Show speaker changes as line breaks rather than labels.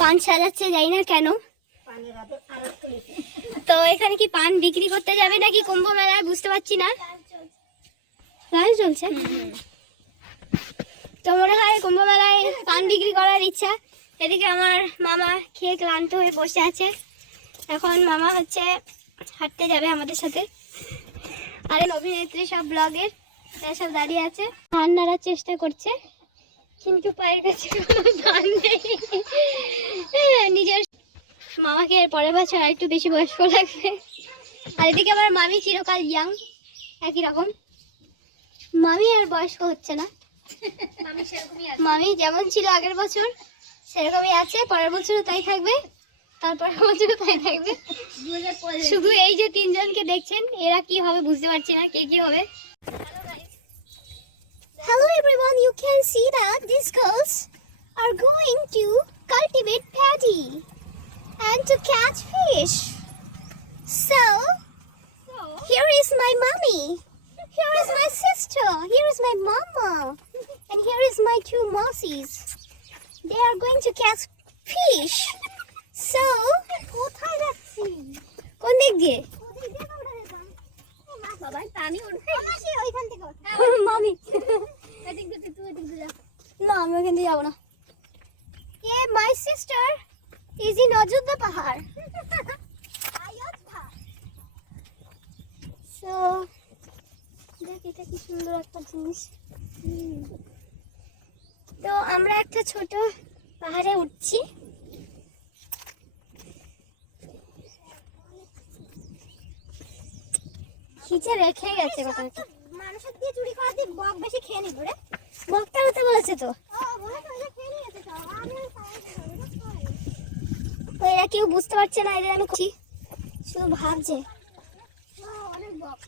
পান সাজাচ্ছে যাই না কেন। তো এখানে কি পান বিক্রি করতে যাবে নাকি কুম্ভ মেলায়? বুঝতে পারছি না। লাইভ চলছে? তো মনে হয় কুম্ভ মেলায় পান বিক্রি করার ইচ্ছা। এদিকে আমার মামা খেয়ে ক্লান্ত হয়ে বসে আছে। এখন মামা হচ্ছে হাঁটতে যাবে আমাদের সাথে। আরে অভিনেত্রী সব ব্লগের সব দাঁড়িয়ে আছে। পান নাড়ার চেষ্টা করছে। কিন্তু পায়ের কাছে কোনো পান নেই। হ্যাঁ, নিজের মামাকে এর পরের বছর আর একটু বেশি বয়স্ক লাগবে। আর এদিকে আমার মামি চিরকাল ইয়াং একই রকম। মামি আর বয়স্ক হচ্ছে না। মামি যেমন ছিল আগের বছর সেরকমই আছে। পরের বছরও তাই থাকবে তারপরের বছরও তাই থাকবে। শুধু এই যে তিনজনকে দেখছেন এরা কি হবে বুঝতে পারছি না কে কি হবে। Hello everyone, you can see that these girls are going to cultivate paddy and to catch fish. So, here is my mommy, here is my sister, here is my mama, and here is my two mossies. They are going to catch fish. So, কোথায় যাচ্ছি কোন দিক দিয়ে বাবা উঠবে মাসি ওইখান থেকে মামি। এদিক দিয়ে তুই এদিক যা। না আমি ওখান দিয়ে যাব না। এ my sister is in Ayodhya Pahar so দেখ এটা কি সুন্দর একটা জিনিস। তো আমরা একটা ছোট পাহাড়ে উঠছি। খিচে রেখে গেছে কথা মানুষের দিয়ে চুরি করা দিয়ে বক বেশি খেয়ে নিব রে। বকটা হতে বলেছে তো। তো এরা কেউ বুঝতে পারছে না এদের আমি শুধু ভাবছে। অনেক বক।